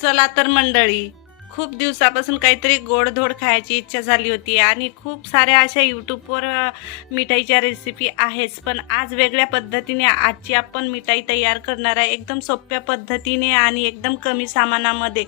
चला तर मंडळी. खूप दिवसापासून काहीतरी गोडधोड खायची इच्छा झाली होती आणि खूप साऱ्या अशा यूट्यूबवर मिठाईच्या रेसिपी आहेच पण आज वेगळ्या पद्धतीने आजची आपण मिठाई तयार करणार आहे. एकदम सोप्या पद्धतीने आणि एकदम कमी सामानामध्ये.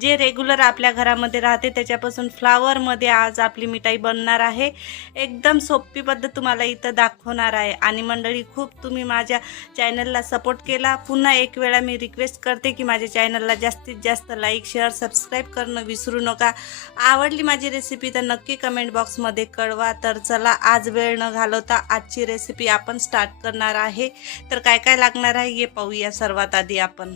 जे रेग्युलर आपल्या घरामध्ये राहते त्याच्यापासून फ्लावरमध्ये आज आपली मिठाई बनणार आहे. एकदम सोपी पद्धत तुम्हाला इथं दाखवणार आहे. आणि मंडळी खूप तुम्ही माझ्या चॅनलला सपोर्ट केला. पुन्हा एक वेळा मी रिक्वेस्ट करते की माझ्या चॅनलला जास्तीत जास्त लाईक शेअर सबस्क्राईब करणं विसरू नका. आवडली माझी रेसिपी तर नक्की कमेंट बॉक्समध्ये कळवा. तर चला आज वेळ न घालवता आजची रेसिपी आपण स्टार्ट करणार आहे. तर काय काय लागणार आहे हे पाहूया सर्वात आधी आपण.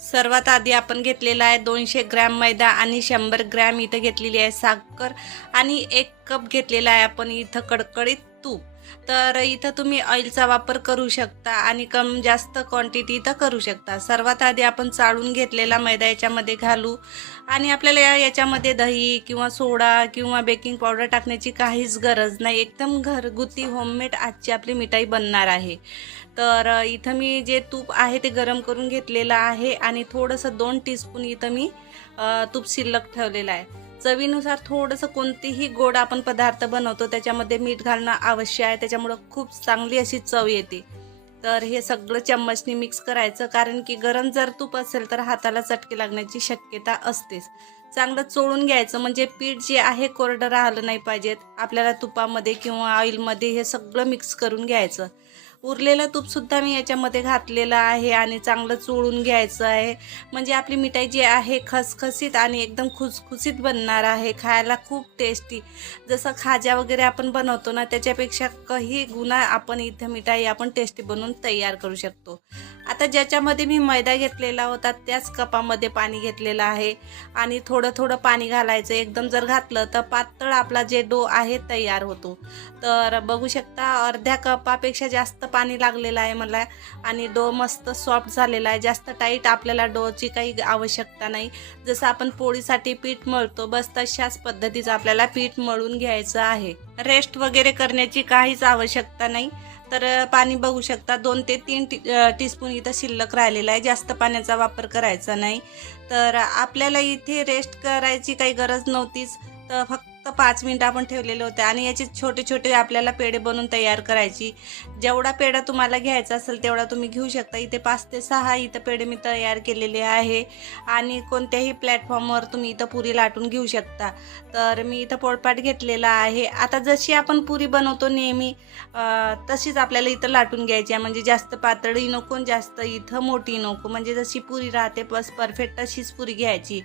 सर्वात आधी आपण घेतलेला आहे दोनशे ग्रॅम मैदा आणि शंभर ग्रॅम इथं घेतलेली आहे साखर. आणि एक कप घेतलेला आहे आपण इथं कडकडीत तूप. तर इथं तुम्ही ऑइलचा वापर करू शकता आणि कम जास्त क्वांटिटी इथं करू शकता. सर्वात आधी आपण चाळून घेतलेला मैदा याच्यामध्ये घालू आणि आपल्याला या- याच्यामध्ये दही किंवा सोडा किंवा बेकिंग पावडर टाकण्याची काहीच गरज नाही. एकदम घरगुती होममेड आजची आपली मिठाई बनणार आहे. तर इथं मी जे तूप आहे ते गरम करून घेतलेलं आहे आणि थोडंसं दोन टीस्पून इथं मी तूप शिल्लक ठेवलेलं आहे. चवीनुसार थोडंसं कोणतेही गोड आपण पदार्थ बनवतो त्याच्यामध्ये मीठ घालणं आवश्यक आहे. त्याच्यामुळं खूप चांगली अशी चव येते. तर हे सगळं चम्मचनी मिक्स करायचं कारण की गरम जर तूप असेल तर हाताला चटके लागण्याची शक्यता असतेच. चांगलं चोळून घ्यायचं म्हणजे पीठ जे आहे कोरडं राहिलं नाही पाहिजेत. आपल्याला तुपामध्ये किंवा ऑइलमध्ये हे सगळं मिक्स करून घ्यायचं. उरलेलं तूपसुद्धा मी याच्यामध्ये घातलेलं आहे आणि चांगलं चोळून घ्यायचं आहे. म्हणजे आपली मिठाई जी आहे खसखसीत आणि एकदम खुसखुसीत बनणार आहे. खायला खूप टेस्टी जसं खाज्या वगैरे आपण बनवतो ना त्याच्यापेक्षा काही गुणा आपण इथं मिठाई आपण टेस्टी बनवून तयार करू शकतो. आता ज्याच्यामध्ये मी मैदा घेतलेला होता त्याच कपामध्ये पाणी घेतलेलं आहे. आणि थोडं थोडं पाणी घालायचं. एकदम जर घातलं तर पातळ आपला जे डो आहे तयार होतो. तर बघू शकता अर्ध्या कपापेक्षा जास्त पाणी लागलेलं आहे मला. आणि डो मस्त सॉफ्ट झालेला आहे. जास्त टाईट आपल्याला डोची काही आवश्यकता नाही. जसं आपण पोळीसाठी पीठ मळतो बस तशाच पद्धतीचं आपल्याला पीठ मळून घ्यायचं आहे. रेस्ट वगैरे करण्याची काहीच आवश्यकता नाही. तर पाणी बघू शकता दोन ते तीन टी टीस्पून इथं शिल्लक राहिलेला आहे. जास्त पाण्याचा वापर करायचा नाही. तर आपल्याला इथे रेस्ट करायची काही गरज नव्हतीच. तर फक्त पाच मिनटं आपण ठेवलेले होते आणि याचे छोटे छोटे आपल्याला पेढे बनवून तयार करायची. जेवढा पेढा तुम्हाला घ्यायचा असेल तेवढा तुम्ही घेऊ शकता. इथे पाच ते सहा इथं पेढे मी तयार केलेले आहे आणि कोणत्याही प्लॅटफॉर्मवर तुम्ही इथं पुरी लाटून घेऊ शकता. तर मी इथं पोळपाट घेतलेला आहे. आता जशी आपण पुरी बनवतो नेहमी तशीच आपल्याला इथं लाटून घ्यायची आहे. म्हणजे जास्त पातळी नको जास्त इथं मोठी नको. म्हणजे जशी पुरी राहते बस परफेक्ट तशीच पुरी घ्यायची.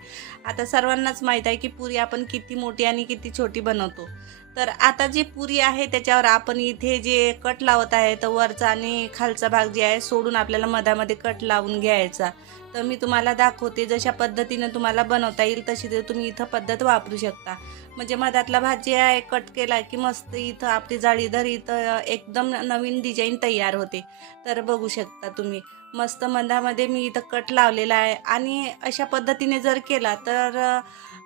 आता सर्वांनाच माहीत आहे की पुरी आपण किती मोठी आणि किती छोटी बनवतो. तर आता जी पुरी आहे त्याच्यावर आपण इथे जे कट लावत आहे तर वरचा आणि खालचा भाग जे आहे सोडून आपल्याला मधामध्ये कट लावून घ्यायचा. तर मी तुम्हाला दाखवते जशा पद्धतीनं तुम्हाला बनवता येईल तशी ते तुम्ही इथं पद्धत वापरू शकता. म्हणजे मधातला भात जे आहे कट केला की मस्त इथं आपली जाळीधर इथं एकदम नवीन डिझाईन तयार होते. तर बघू शकता तुम्ही. मस्त मधामध्ये मी इथं कट लावलेला आहे. आणि अशा पद्धतीने जर केला तर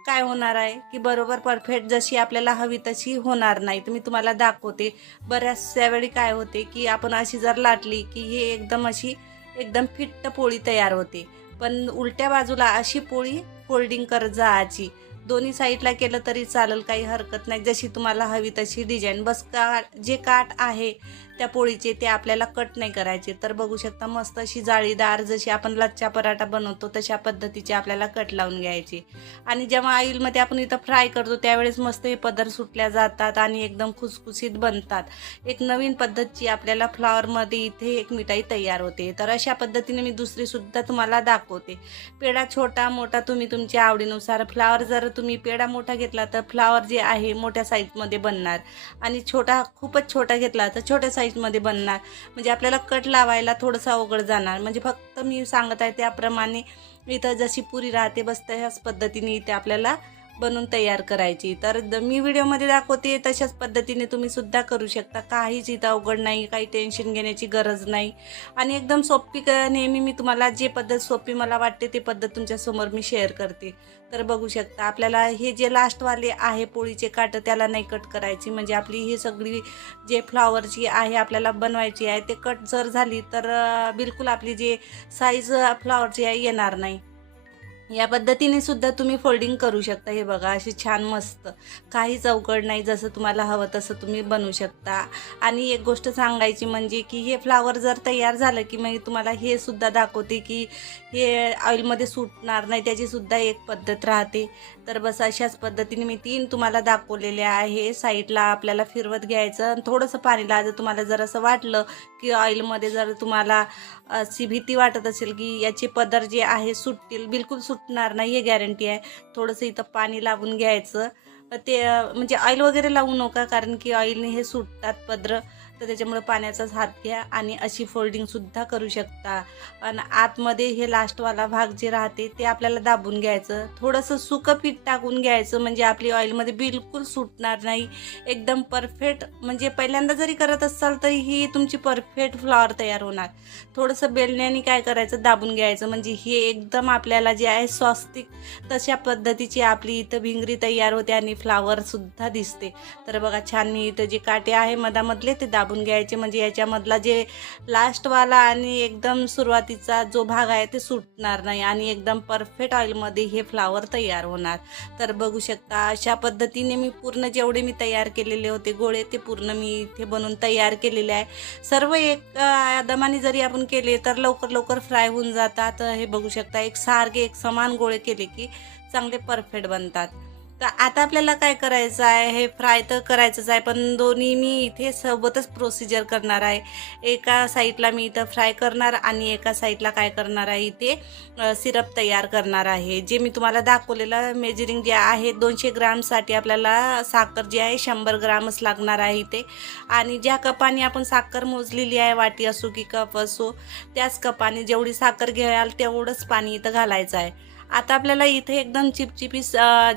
काय होणार आहे? की बरोबर परफेक्ट जशी आपल्याला हवी तशी होणार नाही. तर मी तुम्हाला दाखवते. बऱ्याचशा वेळी काय होते की आपण अशी जर लाटली की हे एकदम अशी एकदम फिट्ट पोळी तयार होते. पण उलट्या बाजूला अशी पोळी फोल्डिंग कर जायची दोन्ही साईडला केलं तरी चालेल काही हरकत नाही. जशी तुम्हाला हवी तशी डिझाईन. बस का जे काट आहे त्या पोळीचे ते आपल्याला कट नाही करायचे. तर बघू शकता मस्त अशी जाळीदार जशी आपण लच्छा पराठा बनवतो तशा पद्धतीचे आपल्याला कट लावून घ्यायचे. आणि जेव्हा ऑइलमध्ये आपण इथं फ्राय करतो त्यावेळेस मस्त हे पदर सुटल्या जातात आणि एकदम खुसखुशीत बनतात. एक नवीन पद्धतची आपल्याला फ्लॉवरमध्ये इथे एक मिठाई तयार होते. तर अशा पद्धतीने मी दुसरीसुद्धा तुम्हाला दाखवते. पेढा छोटा मोठा तुम्ही तुमच्या आवडीनुसार फ्लावर जर तुम्ही पेढा मोठा घेतला तर फ्लावर जे आहे मोठ्या साईजमध्ये बनणार. आणि छोटा खूपच छोटा घेतला तर छोट्या साईजमध्ये बनणार. म्हणजे आपल्याला कट लावायला थोडंसं अवघड जाणार. म्हणजे फक्त मी सांगत आहे त्याप्रमाणे इथं जशी पुरी राहते बस तशाच पद्धतीने इथे आपल्याला बनवून तयार करायची. तर द- मी व्हिडिओमध्ये दाखवते तशाच पद्धतीने तुम्ही सुद्धा करू शकता. काहीच इथं अवघड नाही काही टेन्शन घेण्याची गरज नाही. आणि एकदम सोपी क नेहमी मी तुम्हाला जे पद्धत सोपी मला वाटते ते पद्धत तुमच्यासमोर मी शेअर करते. तर बघू शकता आपल्याला हे जे लास्टवाले आहे पोळीचे काट त्याला नाही कट करायची. म्हणजे आपली ही सगळी जे फ्लावरची आहे आपल्याला बनवायची आहे ते कट जर झाली तर बिलकुल आपली जे साईज फ्लावरची आहे येणार नाही. या पद्धतीने सुद्धा तुम्ही फोल्डिंग करू शकता. हे बघा अशी छान मस्त काहीच अवघड नाही जसं तुम्हाला हवं तसं तुम्ही बनवू शकता. आणि एक गोष्ट सांगायची म्हणजे की हे फ्लावर जर तयार झालं की मग तुम्हाला हे सुद्धा दाखवते की हे ऑइलमध्ये सुटणार नाही त्याची सुद्धा एक पद्धत राहते. तर बस अशाच पद्धतीने मी तीन तुम्हाला दाखवलेले आहे. साईडला आपल्याला फिरवत घ्यायचं आणि थोडंसं पाणी लावायचं तुम्हाला जर असं वाटलं की ऑइलमध्ये जर तुम्हाला अशी भीती वाटत असेल की याचे पदर जे आहे सुटतील बिलकुल सुट सुटणार नाही हे गॅरंटी आहे. थोडंसं इथं पाणी लावून घ्यायचं. ते म्हणजे ऑइल वगैरे लावू नका कारण की ऑइलने हे सुटतात पदर. तर त्याच्यामुळे पाण्याचाच हात घ्या आणि अशी फोल्डिंगसुद्धा करू शकता. आणि आतमध्ये हे लास्टवाला भाग जे राहते ते आपल्याला दाबून घ्यायचं. थोडंसं सुकं पीठ टाकून घ्यायचं म्हणजे आपली ऑइलमध्ये बिलकुल सुटणार नाही. एकदम परफेक्ट म्हणजे पहिल्यांदा जरी करत असाल तरी ही तुमची परफेक्ट फ्लॉवर तयार होणार. थोडंसं बेलण्याने काय करायचं दाबून घ्यायचं. म्हणजे हे एकदम आपल्याला जे आहे स्वस्तिक तशा पद्धतीची आपली इथं भिंगरी तयार होते आणि फ्लावरसुद्धा दिसते. तर बघा छान मी इथं जे काटे आहे मधामधले ते दाब दाबून घ्यायचे. म्हणजे याच्यामधला जे लास्टवाला आणि एकदम सुरुवातीचा जो भाग आहे ते सुटणार नाही आणि एकदम परफेक्ट ऑइलमध्ये हे फ्लावर तयार होणार. तर बघू शकता अशा पद्धतीने मी पूर्ण जेवढे मी तयार केलेले होते गोळे ते पूर्ण मी इथे बनवून तयार केलेले आहे. सर्व एक आदमाने दमाने जरी आपण केले तर लवकर लवकर फ्राय होऊन जातात. हे बघू शकता एक सारखे एक समान गोळे केले की चांगले परफेक्ट बनतात. तर आता आपल्याला काय करायचं आहे? हे फ्राय तर करायचंच आहे पण दोन्ही मी इथे सोबतच प्रोसिजर करणार आहे. एका साईडला मी इथं फ्राय करणार आणि एका साईडला काय करणार आहे? इथे सिरप तयार करणार आहे. जे मी तुम्हाला दाखवलेलं मेजरिंग जे आहे दोनशे ग्रामसाठी आपल्याला साखर जी आहे शंभर ग्रामच लागणार आहे इथे. आणि ज्या कपाने आपण साखर मोजलेली आहे वाटी असो की कप असो त्याच कपाने जेवढी साखर घ्याल तेवढंच पाणी इथं घालायचं आहे. आता आपल्याला इथे एकदम चिपचिपी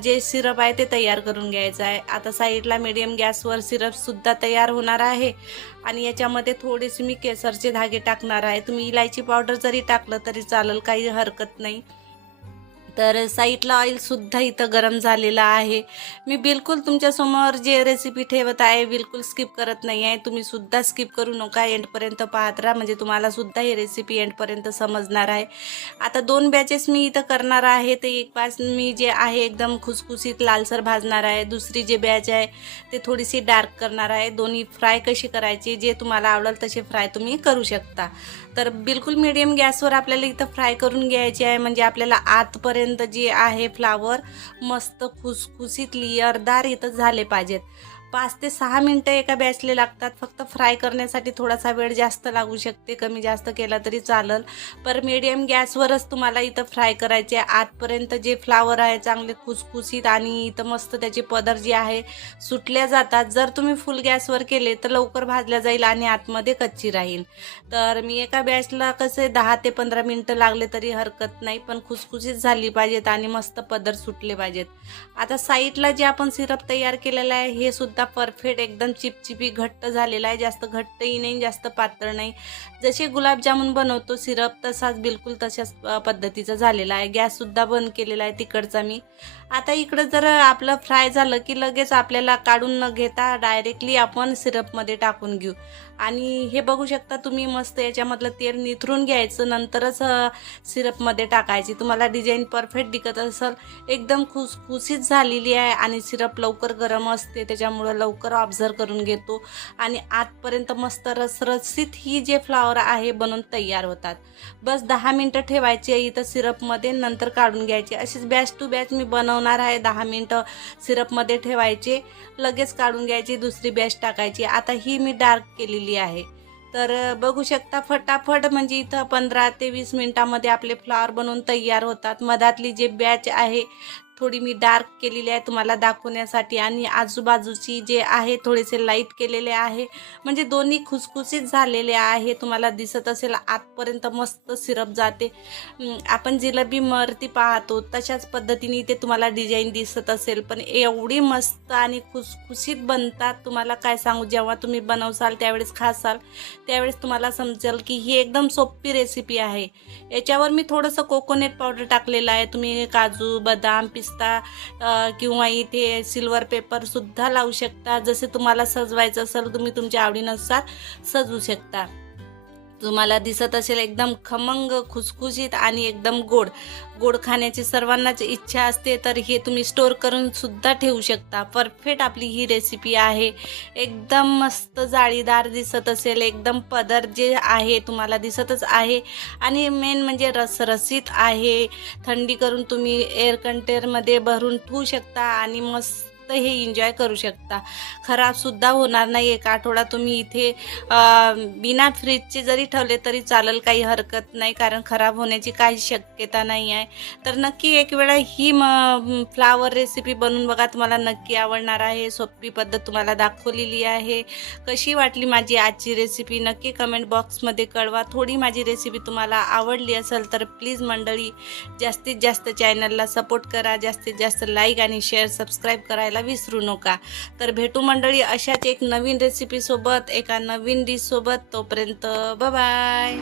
जे सिरप आहे ते तयार करून घ्यायचं आहे. आता साईडला मीडियम गॅसवर सिरपसुद्धा तयार होणार आहे. आणि याच्यामध्ये थोडेसे मी केसरचे धागे टाकणार आहे. तुम्ही इलायची पावडर जरी टाकलं तरी चालेल काही हरकत नाही. तर साईडला ऑइलसुद्धा इथं गरम झालेलं आहे. मी बिलकुल तुमच्यासमोर जे रेसिपी ठेवत आहे बिलकुल स्किप करत नाही आहे. तुम्हीसुद्धा स्किप करू नका एंडपर्यंत पाहत राहा. म्हणजे तुम्हालासुद्धा ही रेसिपी एंडपर्यंत समजणार आहे. आता दोन बॅचेस मी इथं करणार आहे. ते एक पास मी जे आहे एकदम खुसखुसीत लालसर भाजणार आहे. दुसरी जे बॅच आहे ते थोडीशी डार्क करणार आहे. दोन्ही फ्राय कशी करायची जे तुम्हाला आवडेल तसे फ्राय तुम्ही करू शकता. तर बिलकुल मिडियम गॅसवर आपल्याला इथं फ्राय करून घ्यायची आहे. म्हणजे आपल्याला आतपर्यंत जे आहे फ्लावर मस्त खुसखुसीत लिअरदार इथं झाले पाहिजेत. पाच ते सहा मिनटं एका बॅचले लागतात. फक्त फ्राय करण्यासाठी थोडासा वेळ जास्त लागू शकते. कमी जास्त केला तरी चालेल. पर मीडियम गॅसवरच तुम्हाला इथं फ्राय करायचे आतपर्यंत जे फ्लावर आहे चांगले खुसखुसीत आणि इथं मस्त त्याचे पदर जे आहे सुटल्या जातात. जर तुम्ही फुल गॅसवर केले तर लवकर भाजल्या जाईल आणि आतमध्ये कच्ची राहील. तर मी एका बॅचला कसे दहा ते पंधरा मिनटं लागले तरी हरकत नाही पण खुसखुसीत झाली पाहिजेत आणि मस्त पदर सुटले पाहिजेत. आता साईडला जे आपण सिरप तयार केलेला आहे हे सुद्धा परफेक्ट एकदम चिपचिपी घट्ट झालेला आहे. जास्त घट्टही नाही जास्त पातळ नाही. जसे गुलाबजामुन बनवतो सिरप तसाच बिलकुल तशाच पद्धतीचा झालेला आहे. गॅससुद्धा बंद केलेला आहे तिकडचा मी. आता इकडं जर आपलं फ्राय झालं की लगेच आपल्याला काढून न घेता डायरेक्टली आपण सिरपमध्ये टाकून घेऊ. आणि हे बघू शकता तुम्ही मस्त याच्यामधलं तेल निथरून घ्यायचं नंतरच सिरपमध्ये टाकायची. तुम्हाला डिझाईन परफेक्ट दिखत असेल. एकदम खुसखुशीत झालेली आहे आणि सिरप लवकर गरम असते त्याच्यामुळं लवकर ऑब्झर्व करून घेतो. आणि आतपर्यंत मस्त रसरसीत ही जे फ्लावर आहे बनून तयार होतात. बस दहा मिनटं ठेवायची आहे इथं सिरपमध्ये नंतर काढून घ्यायची. अशीच बॅच टू बॅच मी बनव बनवणार आहे दहा मिनटं सिरपमध्ये ठेवायचे लगेच काढून घ्यायची दुसरी बॅच टाकायची. आता ही मी डार्क केलेली आहे. तर बघू शकता फटाफट म्हणजे इथं पंधरा ते वीस मिनटामध्ये आपले फ्लॉवर बनवून तयार होतात. मधातली जे बॅच आहे थोडी मी डार्क केलेली आहे तुम्हाला दाखवण्यासाठी. आणि आजूबाजूची जे आहे थोडेसे लाइट केलेले आहे. म्हणजे दोन्ही खुसखुशीत झालेले आहे. तुम्हाला दिसत असेल आतपर्यंत मस्त सिरप जाते. आपण जिलेबी मरती पाहतो तशाच पद्धतीने ते तुम्हाला डिझाईन दिसत असेल. पण एवढी मस्त आणि खुसखुशीत बनतात. तुम्हाला काय सांगू जेव्हा तुम्ही बनवसाल त्यावेळेस खासाल त्यावेळेस तुम्हाला समजेल की ही एकदम सोपी रेसिपी आहे. याच्यावर मी थोडंसं कोकोनट पावडर टाकलेलं आहे. तुम्ही काजू बदाम पिस्ता किंवा इथे सिल्वर पेपरसुद्धा लावू शकता. जसे तुम्हाला सजवायचं असेल तुम्ही तुमच्या आवडीनुसार सजवू शकता. तुम्हाला दिसत असेल एकदम खमंग खुसखुशीत आणि एकदम गोड. गोड खाण्याची सर्वांनाच इच्छा असते तर हे तुम्ही स्टोर करून सुद्धा ठेवू शकता. परफेक्ट आपली ही रेसिपी आहे. एकदम मस्त जाळीदार दिसत असेल एकदम पदर जे आहे तुम्हाला दिसतच आहे. आणि मेन म्हणजे रसरसीत आहे. थंडी करून तुम्ही एअर कंटेनरमध्ये भरून ठेवू शकता आणि मस्त फक्त हे एन्जॉय करू शकता. खराबसुद्धा होणार नाही एक आठवडा तुम्ही इथे बिना फ्रीजचे जरी ठेवले तरी चालेल काही हरकत नाही. कारण खराब होण्याची काही शक्यता नाही आहे. तर नक्की एक वेळा ही म फ्लावर रेसिपी बनवून बघा. तुम्हाला नक्की आवडणार आहे. सोपी पद्धत तुम्हाला दाखवलेली आहे. कशी वाटली माझी आजची रेसिपी नक्की कमेंट बॉक्समध्ये कळवा. थोडी माझी रेसिपी तुम्हाला आवडली असेल तर प्लीज मंडळी जास्तीत जास्त चॅनलला सपोर्ट करा. जास्तीत जास्त लाईक आणि शेअर सबस्क्राईब करायला विसरू नका. तर भेटू मंडळी अशाच एक नवीन रेसिपीसोबत एका नवीन डिशसोबत तोपर्यंत बाय